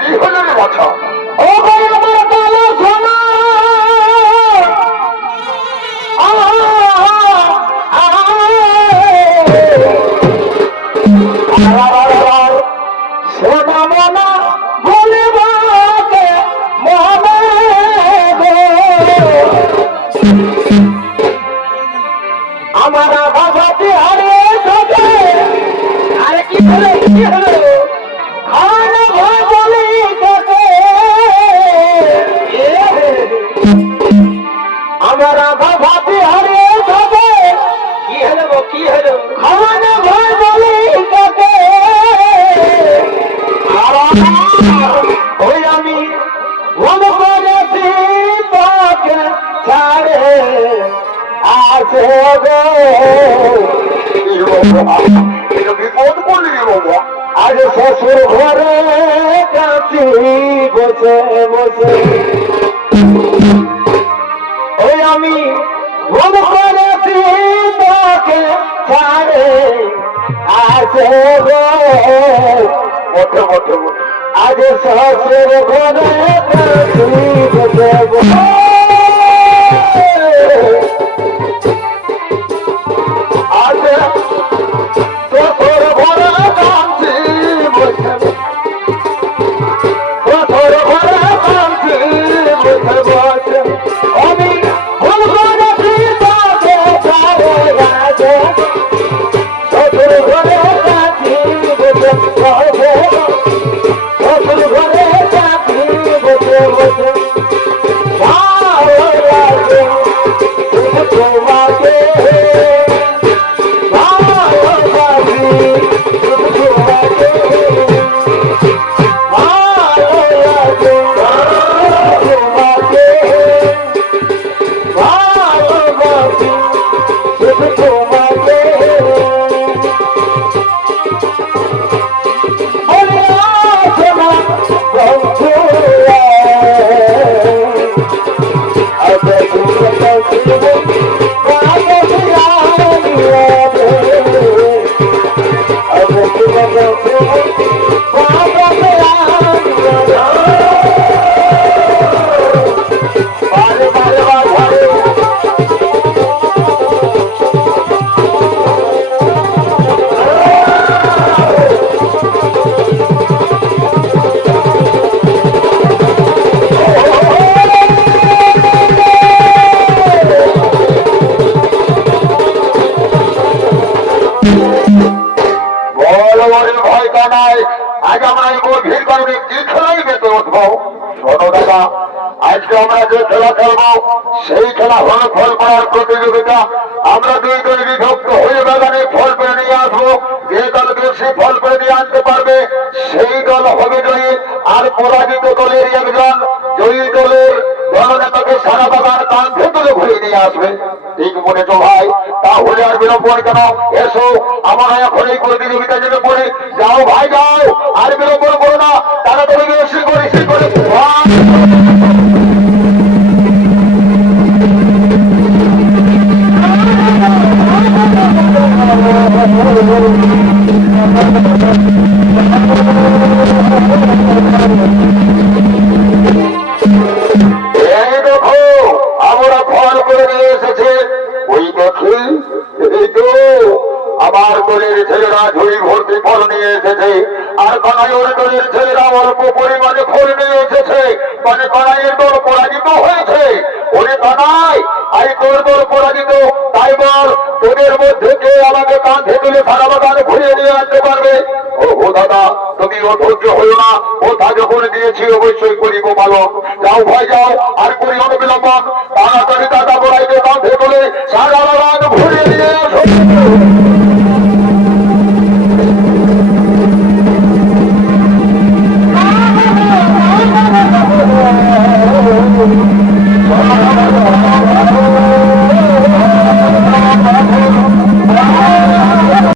কি হলো রে বাছা? ও ভাই আমার কালো সোনা সোনা মনা বলিবাকে মনে আমার ভাষাটি হারিয়ে থাকে। আরে কি হলো কি হলো? আমার আধা ভাতি হারিয়ে যাবে। কি হলো কি হলো? খাওয়ানো ভয় বলি তাকে। ওই আমি ভুল করেছি তোকে ছাড়ে আছে গো। বিপদ করলি রে বাবা। আজ শ্বশুর ঘরে কাছি বসে বসে ওই আমি ভুল করেছি তোকে ছাড়ে আছে গো। ওঠে ওঠে আজ শ্বশুর ঘরে কাছি বসে বসে আজ শ্বশুর ঘরে কাঁদছি বসে শ্বশুর ঘরে কাছি বসে বসে আমি ভুল করেছি তোকে ছাড়ে আছে শ্বশুর ঘরে কাছি বসে বসে শ্বশুর ঘরে কাছি বসে বসে ভালো লাগে তোমাকে ভালোবাসি তোমাকে ভালো লাগে তোমাকে ভালোবাসি শুধু তোমাকে আজ আমরা এই ভিড় কারণে কি খেলাই মেতে উঠবো? শোনো দাদা, আজকে আমরা যে খেলা খেলবো সেই খেলা হল ফল করার প্রতিযোগিতা। আমরা দুই দল বিভক্ত হয়ে বাগানে ফল পেরে নিয়ে আসবো। যে দল বেশি ফল পেরে নিয়ে আনতে পারবে সেই দল হবে জয়ী। আর পরাজিত দলের একজন দুই দলের দলনেতাকে সারা বাগান কাঁধে তুলে ঘুরিয়ে নিয়ে আসবে। ঠিক মনেছ ভাই? তাহলে আর বিলম্ব কেন? এসো, আমরা এখন এই প্রতিযোগিতা যেতে পড়ি। যাও ভাই যাও, আর বিলম্ব করো না, তাড়াতাড়ি বেশি করে এই দেখো, আমরা ফল করে নিয়ে এসেছে। ওই দেখি, এই তো আমার দলের ছেলেরা ঝুড়ি ভর্তি ফল নিয়ে এসেছে, আর কানাইয়ের দলের ছেলেরা অল্প পরিমাণে ফল নিয়ে এসেছে। মানে কানাইয়ের দল পরাজিত হয়েছে। ওরে কানাই, আই তোর দল পরাজিত, তাই বল তোদের মধ্যে কে আমাকে কাঁধে তুলে সারা বাগান ঘুরিয়ে নিয়ে আসতে পারবে? ও দাদা, তুমি অধৈর্য হইও না, কথা যখন দিয়েছি অবশ্যই করিব পালন। যাও ভাই যাও, আর করি অনবিলম্বন, তাড়াতাড়ি দাদা বড়াইকে কাঁধে তুলে সারা বাগান ঘুরিয়ে নিয়ে আসো।